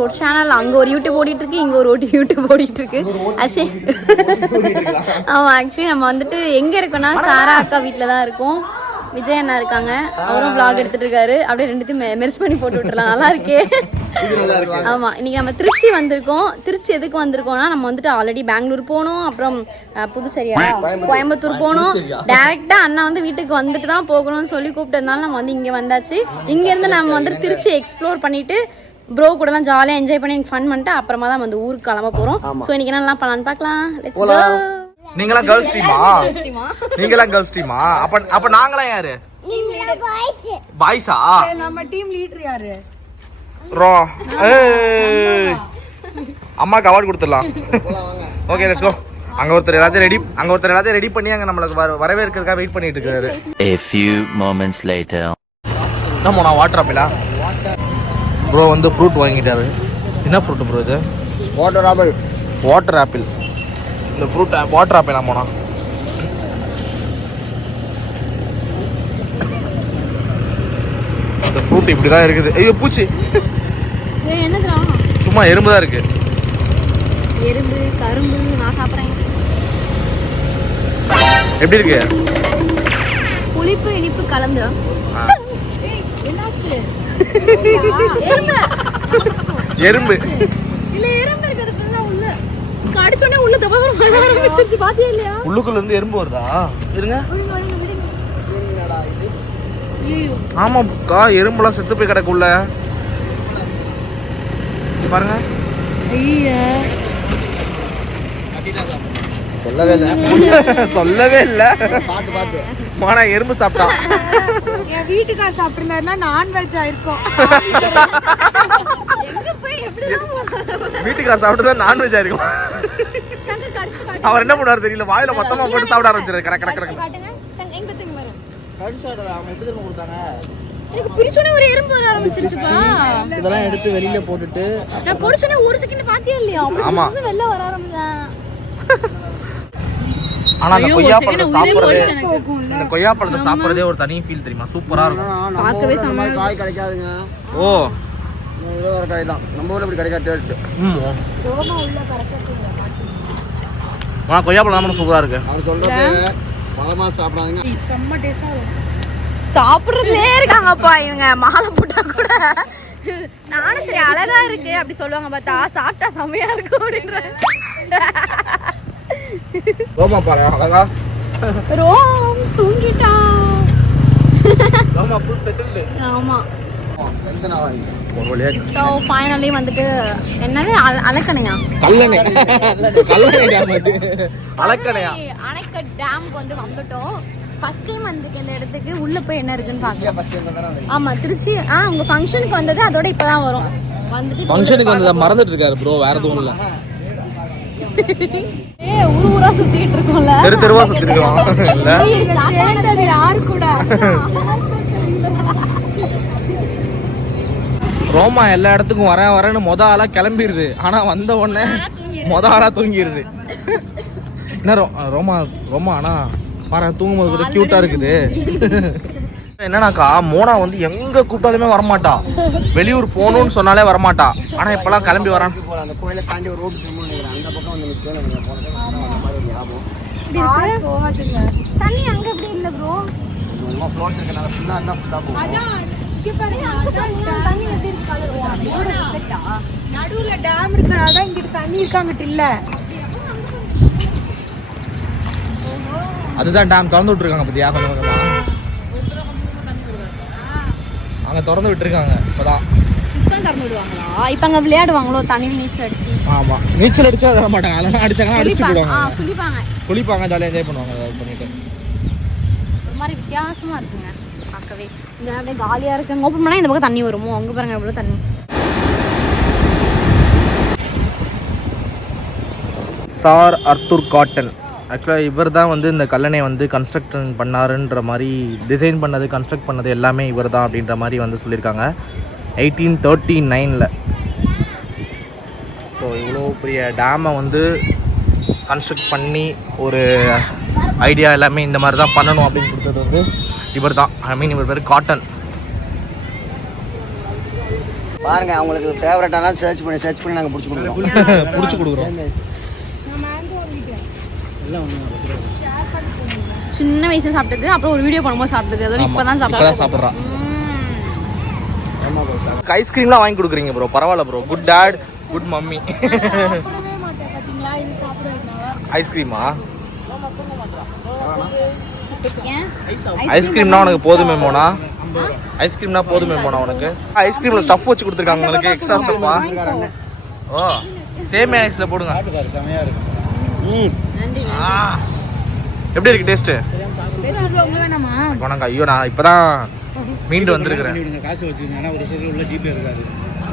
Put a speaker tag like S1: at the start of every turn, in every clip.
S1: ஒரு சேனல் அங்க ஒரு யூடியூப் ஓடிட்டு இருக்கு இங்க ஒரு யூடியூப் ஓடிட்டு இருக்கு ஆக்சுவலி ஆமா ஆக்சுவலி நம்ம வந்துட்டு எங்க இருக்கோம்னா சாரா அக்கா வீட்ல தான் இருக்கோம் விஜய் அண்ணா இருக்காங்க அவரும் vlog எடுத்துட்டு இருக்காரு அப்படியே ரெண்டுத்தையும் மெர்ஸ் பண்ணி போட்டு விட்டுறலாம் நல்லா இருக்கே ஆமா இன்னைக்கு நம்ம திருச்சி வந்திருக்கோம் திருச்சி எதுக்கு வந்திருக்கோம்னா நம்ம வந்துட்டு ஆல்ரெடி பெங்களூர் போகணும் அப்புறம் புதுச்சேரியா கோயம்புத்தூர் போகணும் டைரக்டா அண்ணா வந்து வீட்டுக்கு வந்துட்டு தான் போகணும்னு சொல்லி கூப்பிட்டதுனால நம்ம வந்து இங்க வந்தாச்சு இங்க இருந்து நம்ம வந்துட்டு திருச்சி எக்ஸ்ப்ளோர் பண்ணிட்டு ப்ரோ கூடலாம் ஜாலியாக என்ஜாய் பண்ணி ஃபன் பண்ணிட்டு அப்புறமா தான் வந்து ஊருக்கு கிளம்ப போறோம். ஸோ இன்னைக்கு என்னெல்லாம் பண்ணலாம்னு பார்க்கலாம்? லெட்ஸ் கோ
S2: நீங்களாம் கேர்ள்ஸ் டீமா நீங்களாம் கேர்ள்ஸ் டீமா அப்ப அப்ப நாங்களாம் யாரு? பாய்ஸா
S3: நம்ம டீம் லீடர் யாரு?
S2: ரோ. அம்மாக்கு அவார்ட் கொடுத்துடலாம். ஓகே லெட்ஸ் கோ அங்க ஒருத்தர் எல்லாத்தையும் ரெடி அங்க ஒருத்தர் எல்லாத்தையும் ரெடி பண்ணி அங்க நம்மளுக்கு வர வரவேற்கிறதுக்காக வெயிட் பண்ணிட்டு இருக்காரு.
S4: A few moments later.
S2: நம்ம நான் வாட்டர் ஆப்பிளா ப்ரோ வந்து ஃப்ரூட் வாங்கிட்டாரு. என்ன ஃப்ரூட் ப்ரோ இது?
S5: வாட்டர் ஆப்பிள்
S2: வாட்டர் ஆப்பிள் இந்த ஃப்ரூட் வாட்டர் ஆப்பிள் ஆமாண்ணா இந்த ஃப்ரூட் இப்படி தான் இருக்குது. ஐயோ பூச்சி. சும்மா எறும்பு தான் இருக்கு.
S1: எறும்பு கரும்பு நான் சாப்பிட்றேன்.
S2: எப்படி இருக்கு?
S1: புளிப்பு இனிப்பு கலந்து.
S3: என்னாச்சு?
S1: எறும்பு.
S2: எறும்பு.
S1: இல்ல எறும்பு இருக்குது ஃபுல்லா உள்ள கடிச்சோனே உள்ள தபகரம் வர ஆரம்பிச்சிருச்சு பாத்தியா இல்லையா?
S2: உள்ளுக்குள்ள இருந்து எறும்பு வருதா? இருங்க.
S5: என்னடா இது
S2: ஆமாக்கா எறும்புலாம் செத்து போய் கிடக்குள்ள பாருங்க.
S5: சொல்லவே இல்லை.
S2: சொல்லவே இல்ல.
S5: பார்த்து பார்த்து
S2: மானா எறும்பு சாப்பிட்டான்
S3: என் வீட்டுக்கார் சாப்பிட்டிருந்தாருன்னா நான்வெஜ் ஆயிருக்கும்.
S2: வீட்டுக்கார சாப்பிட்டு தான் நான்வெஜ் ஆயிருக்கும் அவர் என்ன பண்ணுவார் தெரியல வாயில மொத்தமா போட்டு சாப்பிட ஆரம்பிச்சிரு கடை கடை கடை
S1: கடிச்சு காட்டுங்க. சங்க எங்க பத்துங்க பாரு
S2: அவங்க எப்படி தெரியுமா கொடுத்தாங்க?
S1: எனக்கு பிடிச்சோனே ஒரு எறும்பு வர ஆரம்பிச்சிருச்சுப்பா
S2: இதெல்லாம் எடுத்து வெளியில போட்டுட்டு
S1: நான் குடிச்சோனே ஒரு செகண்ட் பாத்தியா இல்லையா? அப்படி வெளில வர ஆரம்பிச்சேன்.
S2: ஆனா அந்த கொய்யாப்பழத்தை சாப்பிடுறதே. இந்த கொய்யாப்பழத்தை சாப்பிடுறதே ஒரு தனி ஃபீல் தெரியுமா? சூப்பரா இருக்கும்.
S1: பார்க்கவே செம்ம.
S5: காய் கிடைக்காதுங்க.
S2: ஓ.
S5: ஒரு காய் தான். நம்ம ஊர்ல இப்படி கிடைக்காது
S2: ம் ஆனா கொய்யாப்பழம் தான் சூப்பரா இருக்கு.
S5: அவர் சொல்றது பழமா சாப்பிடாதீங்க.
S3: செம்ம டேஸ்டா
S1: சாப்பிடுறதுலே இருக்காங்கப்பா இவங்க. மாலை போட்டா கூட. நானும் சரி அழகா இருக்கு. அப்படி சொல்லுவாங்க பார்த்தா சாப்பிட்டா செம்மையா இருக்கும் அப்படின்ற.
S2: ரோமா பாரு அழகா.
S1: ரோம்ஸ் தூங்கிட்டா.
S2: ரோமா ஃபுல் செட்டில்டு
S1: ஆமா.
S2: ஒரு வழியா
S1: ஸோ ஃபைனலி வந்துட்டு என்னது? அல- அலக்கணையா
S2: கல்லணை. கல்லணை டேம் அது. அலக்கணையா
S1: அணைக்கட் டேமுக்கு வந்து வந்துட்டோம். ஃபர்ஸ்ட் டைம் வந்திருக்க இந்த இடத்துக்கு உள்ள போய் என்ன இருக்குன்னு பார்க்கலாம். ஆமா திருச்சி ஆ உங்க ஃபங்க்ஷனுக்கு வந்தது அதோட இப்பதான் வரும். வந்துட்டு
S2: ஃபங்க்ஷனுக்கு மறந்துட்டு இருக்காரு ப்ரோ வேற எதுவும் இல்ல.
S1: ஏ ஊரு ஊரா சுத்திட்டு இருக்கோம்ல.
S2: தெரு தெருவா சுத்திருக்கோம். இல்ல?
S3: சேர்ந்தது யாரு கூட?
S2: ரோமா எல்லா இடத்துக்கும் வரேன் வரேன்னு மொத ஆளா கிளம்பிடுது ஆனா வந்த உடனே மொத ஆளா தூங்கிடுது என்ன ரோ- ரோமா ரோமா ஆனா பாரு தூங்கும்போது கூட கியூட்டா இருக்குது. என்னன்னாக்கா மோனா வந்து எங்க கூப்பிட்டாலுமே வரமாட்டா. வெளியூர் போகணும்னு சொன்னாலே வரமாட்டா. ஆனா இப்பெல்லாம் கிளம்பி வரான்.
S5: அந்த கோயிலை தாண்டி ஒரு ரோடு அந்த பக்கம் வந்து
S3: நடுவுல டேம் இருக்கனால தான் இங்கிட்டு தண்ணி இருக்காங்கிட்டு இல்ல
S2: அதுதான் டேம் திறந்து விட்டுருக்காங்க பத்தியா? கொஞ்சம் கொஞ்சமா. அங்க திறந்து விட்டுருக்காங்க இப்பதான்.
S1: இப்ப திறந்து விடுவாங்களா? இப்ப அங்க விளையாடுவாங்களோ? தண்ணியில் நீச்சல் அடிச்சு.
S2: ஆமா. நீச்சல் அடிச்சா வர மாட்டாங்க. அதெல்லாம் அடிச்சாங்கன்னா
S1: ஆ
S2: போயிடுவாங்க
S1: குளிப்பாங்க
S2: குளிப்பாங்க ஜாலியாக என்ஜாய் பண்ணுவாங்க அதை பண்ணிட்டு.
S1: ஒரு மாதிரி வித்தியாசமா இருக்குங்க பார்க்கவே. இந்த அப்படியே காலியா இருக்குங்க. ஓப்பன் பண்ணா இந்த பக்கம் தண்ணி வருமோ? அங்க பாருங்க எவ்வளவு தண்ணி.
S2: Sir Arthur Cotton. ஆக்சுவலாக இவர் தான் வந்து இந்த கல்லணை வந்து கன்ஸ்ட்ரக்ஷன் பண்ணாருன்ற மாதிரி டிசைன் பண்ணது கன்ஸ்ட்ரக்ட் பண்ணது எல்லாமே இவர் தான் அப்படின்ற மாதிரி வந்து சொல்லியிருக்காங்க. எயிட்டீன் தேர்ட்டி நைனில் ஸோ இவ்வளோ பெரிய டேமை வந்து கன்ஸ்ட்ரக்ட் பண்ணி ஒரு ஐடியா எல்லாமே இந்த மாதிரி தான் பண்ணணும் அப்படின்னு கொடுத்தது வந்து இவர் தான் ஐ மீன் இவர் பேர் காட்டன்
S5: பாருங்க அவங்களுக்கு ஃபேவரட்டான சர்ச் பண்ணி சர்ச் பண்ணி நாங்கள் பிடிச்சி கொடுக்குறோம்.
S2: புடிச்சு கொடுக்குறோம்.
S1: சின்ன வயசுல சாப்பிட்டது அப்புறம் ஒரு வீடியோ பண்ணும்போது சாப்பிட்டது. அதோட இப்பதான் சாப்பிட்டேன்.
S2: சாப்பிட்றான். ஐஸ்கிரீம்லாம் வாங்கி கொடுக்குறீங்க ப்ரோ பரவாயில்ல bro good dad good mummy ஐஸ்கிரீமா? ஐஸ்கிரீம்னா உனக்கு போதுமே மோனா? ஐஸ்கிரீம்னா போதுமே மோனா உனக்கு? ஐஸ்கிரீம்ல ஸ்டஃப் வச்சு கொடுத்துருக்காங்க உங்களுக்கு எக்ஸ்ட்ரா ஸ்டஃப்பா ஓ சேமே ஐஸ்ல போடுங்க. எப்படி இருக்கு டேஸ்ட் உனக்கு ஐயோ நான் இப்பதான் மீண்டு வந்திருக்கிறேன்.
S6: காசு வச்சுருந்தீங்கன்னா ஒரு சில உள்ள ஜிபே இருக்காது.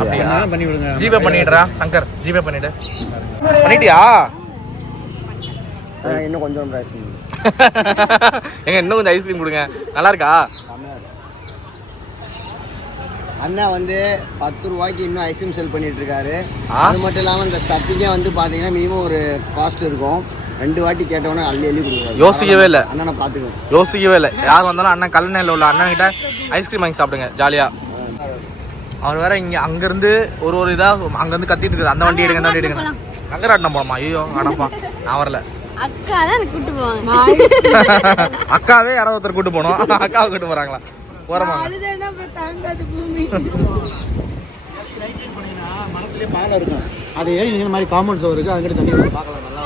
S2: அப்படியா?
S6: அதனால பண்ணி விடுங்க?
S2: ஜிபே பண்ணிடுறா சங்கர் ஜிபே பண்ணிடு. பண்ணிட்டியா?
S5: இன்னும் கொஞ்சம் ப்ரைஸ்
S2: எங்க இன்னும் கொஞ்சம் ஐஸ்கிரீம் கொடுங்க. நல்லா இருக்கா?
S5: அண்ணன் வந்து பத்து ரூபாய்க்கு இன்னும் ஐஸ்கிரீம் செல் பண்ணிட்டு இருக்காரு? அது மட்டும் இல்லாமல் இந்த ஸ்டப்பிங்கே வந்து பார்த்தீங்கன்னா மினிமம் ஒரு காஸ்ட் இருக்கும். ரெண்டு வாட்டி கேட்டவொடனே அள்ளி அள்ளி கொடுக்குறாரு.
S2: யோசிக்கவே இல்ல.
S5: அண்ணனை பார்த்துக்கோ
S2: யோசிக்கவே இல்லை. யார் வந்தாலும் அண்ணன் கல்லணையில் உள்ள அண்ணன் கிட்ட ஐஸ்கிரீம் வாங்கி சாப்பிடுங்க ஜாலியா அவர் வேற இங்க அங்கிருந்து ஒரு ஒரு இதா அங்கிருந்து கத்திட்டு இருக்குது அந்த வண்டி எடுங்க அந்த வண்டி எடுங்க. நகராட்டினம் போலாமா? ஐயோ ஆனாப்பா நான் வரல.
S1: அக்கா தான் கூட்டு போவாங்க.
S2: அக்காவே யாராவது ஒருத்தர் கூட்டு போனோம் அக்காவை கூட்டு போறாங்களா? போறமாங்க
S3: அழுதுன்னா அப்புறம் தாங்காது பூமி.
S6: மரத்துலேயே பாலம் இருக்கும் அது ஏறி இந்த மாதிரி காம்பவுண்ட் சோர் இருக்குது அங்கிட்டு தண்ணி பார்க்கலாம் நல்லா.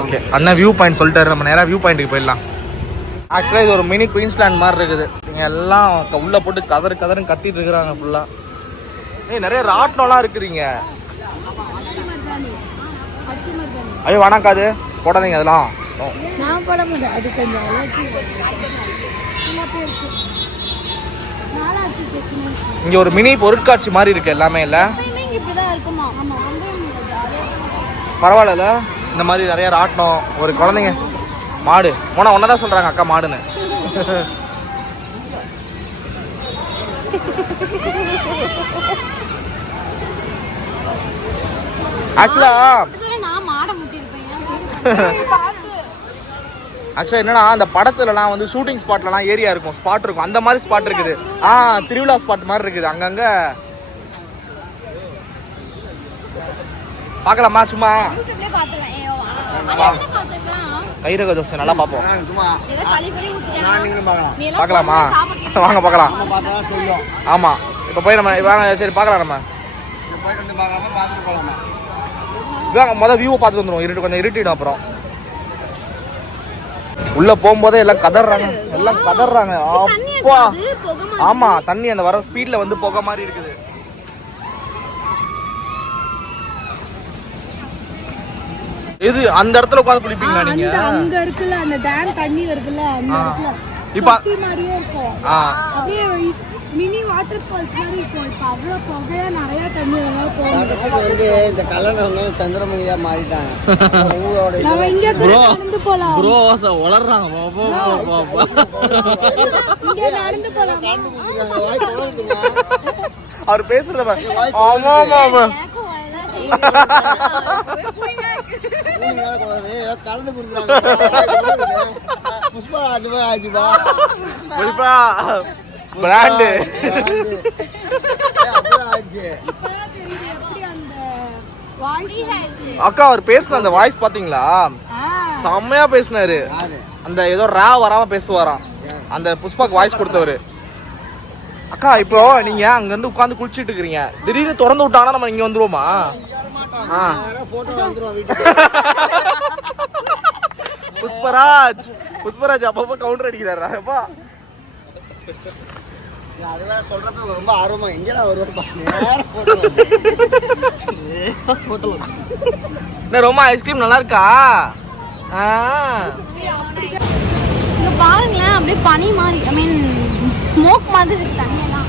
S2: ஓகே. அண்ணன் வியூ பாயிண்ட் சொல்லிட்டாரு. நம்ம நேரா வியூ பாயிண்ட்டுக்கு போயிடலாம். ஆக்சுவலாக இது ஒரு மினி குயின்ஸ்லாண்ட் மாதிரி இருக்குது. இங்கே எல்லாம் உள்ள போட்டு கதறு கதறுன்னு கத்திட்டு இருக்கிறாங்க ஃபுல்லா ஏய் நிறைய ராட்டினம்லாம் இருக்குதுங்க. ஐயோ வேணாக்காது போடாதீங்க அதெல்லாம். ஓ.
S3: நான் போட மாட்டேன். அது கொஞ்சம் அலர்ஜி சில பேருக்கு நாளாச்சு சின்ன வயசுல.
S2: இங்க ஒரு மினி பொருட்காட்சி மாதிரி இருக்கு எல்லாமே இல்ல? பரவாயில்ல இந்த மாதிரி நிறைய ராட்டினம் ஒரு குழந்தைங்க. மாடு. போனா ஒன்னதான் சொல்றாங்க அக்கா மாடுன்னு. ஆக்சுவலா
S1: நான் மாட முட்டிருப்பேன்
S2: ஆக்சுவலா என்னன்னா அந்த படத்துலலாம் வந்து ஷூட்டிங் ஸ்பாட்லலாம் ஏரியா இருக்கும் ஸ்பாட் இருக்கும். அந்த மாதிரி ஸ்பாட் இருக்குது. ஆ திருவிழா ஸ்பாட் மாதிரி இருக்குது. அங்கங்க. பார்க்கலாமா? சும்மா. கைரக தோசை நல்லா பார்ப்போம்.
S5: பார்க்கலாம்.
S2: வாங்க பார்க்கலாம்.
S5: நம்ம பார்த்தா தான் சொல்லும்.
S2: ஆமா. இப்போ போய் நம்ம வாங்க சரி பார்க்கலாம் நம்ம.
S5: போயிட்டு வந்து பார்க்காம பார்த்துட்டு போகலாமா
S2: வாங்க மொதல் வியூவை பார்த்துட்டு வந்துருவோம். இருட்டு கொஞ்சம் இருட்டிடும் அப்புறம். உள்ள போகும்போதே எல்லாம் கதறாங்க எல்லாம் கதறாங்க அப்பா. ஆமா தண்ணி அந்த வர ஸ்பீட்ல வந்து புகை மாதிரி இருக்குது. இது அந்த இடத்துல உட்காந்து குளிப்பீங்களா நீங்க?
S3: அங்க இருக்குல்ல அந்த டேம் தண்ணி வருதுல்ல அந்த. இடத்துல.
S2: இப்ப
S3: அப்படியே மினி வாட்டர் ஃபால்ஸ் மாதிரி இருக்கும். இப்போ அவ்வளோ புகையா நிறைய தண்ணி போகும்
S5: சதசுக்கு வந்து இந்த கல்யாணம் சந்திரமுகியா மாறிட்டாங்க. ஊரோட
S3: நம்ம இங்க கூட நடந்து போலாம்.
S2: ப்ரோ வளர்றாங்க
S3: இங்க நடந்து
S5: தொடருதுங்க.
S2: அவர் பேசுறத பாரு. ஆமா ஆமா
S5: கலந்து கொடுக்குறாங்க. புஷ்பா ஆச்சு போய் ஆச்சுப்பா
S2: புரிப்பா பிராண்டு. அக்கா அவர் பேசுன அந்த வாய்ஸ் பாத்தீங்களா? செம்மையா பேசினாரு. அந்த ஏதோ ரா வராம பேசுவாராம். அந்த புஷ்பாக்கு வாய்ஸ் கொடுத்தவரு. அக்கா இப்போ நீங்க அங்க இருந்து உட்கார்ந்து குளிச்சிட்டு இருக்கீங்க. திடீர்னு திறந்து விட்டாங்கன்னா நம்ம இங்க வந்துருவோமா? புஷ்பராஜ். புஷ்பராஜ் அப்பப்போ கவுண்டர் அடிக்கிறாரு. அப்பா.
S5: அது வேற சொல்றதுக்கு ரொம்ப ஆர்வமா எங்கடா
S2: என்ன ரொம்ப ஐஸ்கிரீம் நல்லா இருக்கா? ஆ.
S1: இங்க பாருங்களேன் அப்படியே பனி மாதிரி. ஐ மீன் ஸ்மோக் மாதிரி இருக்கு தண்ணியெல்லாம்.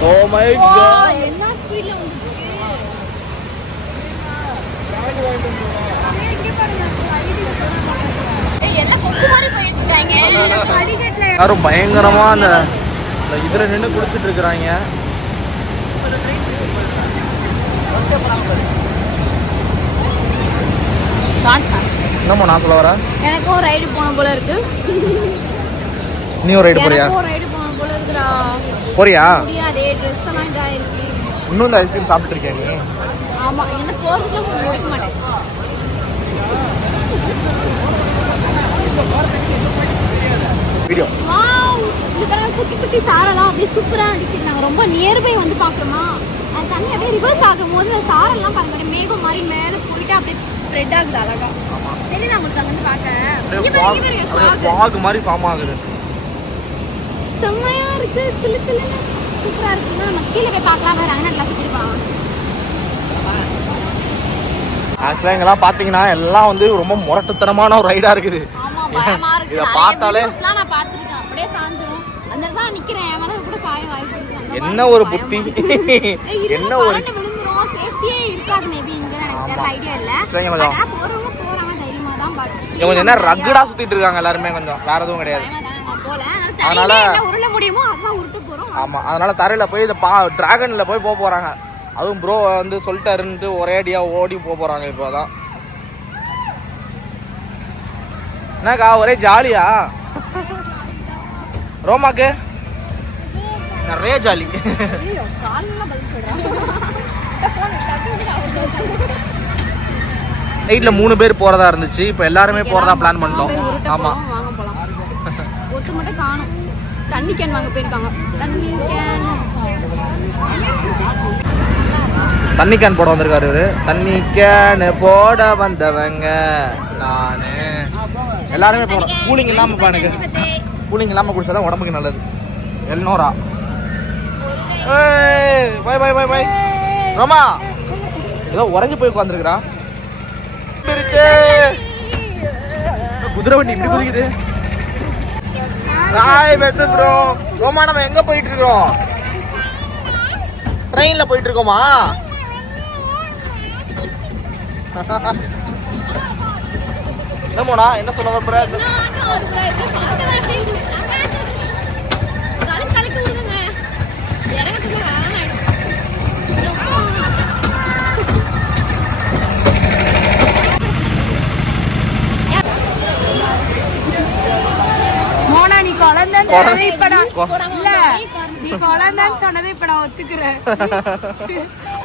S2: Oh.
S1: என்ன ஸ்பீட்ல வந்துட்டு இருக்கு ஏய், எல்லாம் கொக்கு மாதிரி போயிட்டு இருக்காங்க
S2: யாரும் பயங்கரமா அந்த இதுல நின்று குளிச்சிட்டு இருக்கிறாங்க என்னம்மா நான் சொல்ல வரேன்
S1: எனக்கும் ரைடு போன போல இருக்கு.
S2: நீ ஒரு ரைடு போறியா
S1: ரைடு போன போல இருக்குடா.
S2: போறியா?
S1: முடியாதே ட்ரெஸ் எல்லாம் இதாயிருச்சு.
S2: இன்னும் இந்த ஐஸ்கிரீம் சாப்பிட்டு இருக்கியா நீ?
S1: ஆமா என்ன போறதுக்குள்ள முடிக்க மாட்டேன்.
S2: வீடியோ.
S1: குட்டி குட்டி சாரெல்லாம் அப்படியே சூப்பரா அடிக்குது நாங்க ரொம்ப நியர்பை வந்து பாக்குறோமா அந்த தண்ணி அப்படியே ரிவர்ஸ் ஆகும் போது அந்த சாரெல்லாம் பாருங்க மேகம் மாதிரி மேல போயிட்டு அப்படியே ஸ்ப்ரெட் ஆகுது அழகா. தெரியுது உங்களுக்கு அங்க பார்க்க.
S2: ஃபாக் மாதிரி ஃபார்ம் ஆகுது.
S1: செம்மையா இருக்கு சில்லு சில்லுன்னு. சூப்பரா இருக்குன்னா நம்ம கீழே போய் பார்க்கலாம் வேற அங்கே நல்லா சுத்திருப்பாங்க
S2: ஆக்சுவலாக இங்கெல்லாம் பார்த்தீங்கன்னா எல்லாம் வந்து ரொம்ப முரட்டுத்தனமான ஒரு ரைடாக இருக்குது.
S1: பயமா இருக்கு.
S2: இதை
S1: நிறைய
S2: பார்த்தாலே-
S1: videosலாம் நான் பார்த்திருக்கேன். அப்படியே சாஞ்சிரும். அந்த இடத்துல நான் நிக்கிறேன். என் மேல கூட சாய வாய்ப்பு இருக்கு. அந்த மாதிரி
S2: என்ன ஒரு புத்தி? என்ன ஒரு
S1: விழுந்துரும். சேஃப்டியே இருக்காது மேபி இங்க எனக்கு தெரியல ஐடியா இல்ல.
S2: சரிங்க மேடம்.
S1: போறவங்க போறாங்க தைரியமா தான். பாத்து
S2: இவங்க கொஞ்சம் என்ன ரக்கடா சுத்திட்டு இருக்காங்க எல்லாருமே கொஞ்சம். வேற எதுவும் கிடையாது. அதனால-
S1: உருள முடியுமோ அதான் உருட்டு போறோம்.
S2: ஆமா அதனால தரையில போய் இந்த பா டிராகன்ல போய் போக போறாங்க. அதுவும் ப்ரோ வந்து சொல்லிட்டாருன்ட்டு ஒரே அடியா ஓடி போக போறாங்க இப்போதான் என்னக்கா ஒரே ஜாலியா? ரோமாக்கு? நிறைய ஜாலி. நைட்ல மூணு பேர் போறதா இருந்துச்சு. இப்போ எல்லாருமே போறதா பிளான் பண்ணிட்டோம்.
S1: போய் உருட்ட
S2: ஆமா.
S1: போறோம், வாங்க போலாம். ஒட்டு மட்டும் காணும். தண்ணி கேன் வாங்க போயிருக்காங்க. தண்ணி கேன்
S2: தண்ணி கேன் போட வந்திருக்காரு இவரு. தண்ணி கேன் போட வந்தவங்க. நான். எல்லாருமே போகிறோம் கூலிங் இல்லாமல் பானுக்கு எனக்கு கூலிங் குடிச்சா தான் உடம்புக்கு நல்லது. எல்நூறா பை பை பை பை ரோமா. ஏதோ உறைஞ்சு போய் உட்காந்துருக்குறா குதிரை வண்டி இப்படி குதிக்குது. ஹாய் பெத்து ப்ரோ ரோமா நம்ம எங்க போயிட்டு இருக்கோம் ட்ரெயின்ல போயிட்டு இருக்கோமா என்னமோனா என்ன சொல்ல வரப்போற
S3: மோனா நீ குழந்தைன்னு
S2: குழந்தை-
S3: சொன்னது இப்ப நான்
S2: கொ-
S3: இல்ல நீ குழந்தைன்னு சொன்னது இப்ப நான் ஒத்துக்கிறேன்.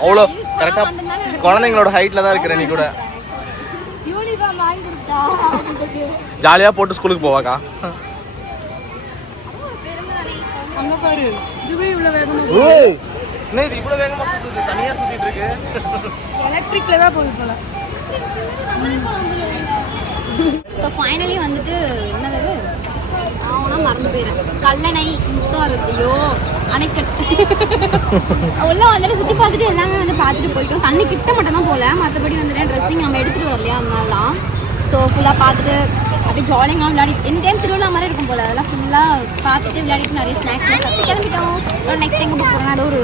S2: அவ்வளோ கரெக்டா குழந்தைங்களோட ஹைட்ல தான் இருக்கிற நீ கூட.
S3: யூனிஃபார்ம் வாங்கி கொடுத்தா.
S2: ஜாலியா போட்டு ஸ்கூலுக்கு போவாக்கா?
S3: அங்க பாரு இதுவே இவ்வளவு வேகமா
S2: ஓ! என்ன இது இவ்வளவு வேகமா சுத்துது தனியா சுத்திட்டு இருக்கு.
S3: எலக்ட்ரிக்ல தான் போகுது போல.
S1: ஸோ ஃபைனலி வந்துட்டு என்னது? அவனா மறந்து போயிடுறேன். கல்லணை முத்தாரத்தையோ அணைக்கட்டு. உள்ள வந்துட்டு சுற்றி பார்த்துட்டு எல்லாமே வந்து பார்த்துட்டு போயிட்டோம். தண்ணி கிட்ட மட்டும் தான் போகல. மற்றபடி வந்துட்டு ட்ரெஸ்ஸிங் நம்ம எடுத்துகிட்டு வரலையா அதனால தான் ஸோ ஃபுல்லாக பார்த்துட்டு அப்படியே ஜாலிங்காக விளையாடி என் டைம் திருவிழா மாதிரி இருக்கும் போல. அதெல்லாம் ஃபுல்லாக பார்த்துட்டு விளையாடிட்டு நிறைய ஸ்நாக்ஸ் சாப்பிட்டு கிளம்பிட்டோம். அப்புறம் நெக்ஸ்ட் எங்கே போக போகிறோம்னா அது ஒரு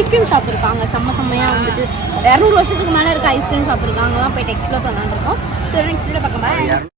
S1: ஐஸ்கிரீம் ஷாப் இருக்காங்க. செம்ம செம்மையாக வந்துட்டு இரநூறு வருஷத்துக்கு மேலே இருக்க ஐஸ்கிரீம் ஷாப் இருக்காங்கலாம் அங்கெல்லாம் போயிட்டு எக்ஸ்ப்ளோர் பண்ணலான்னு இருக்கோம். ஸோ நெக்ஸ்ட் வீடியோ பார்க்கலாம்.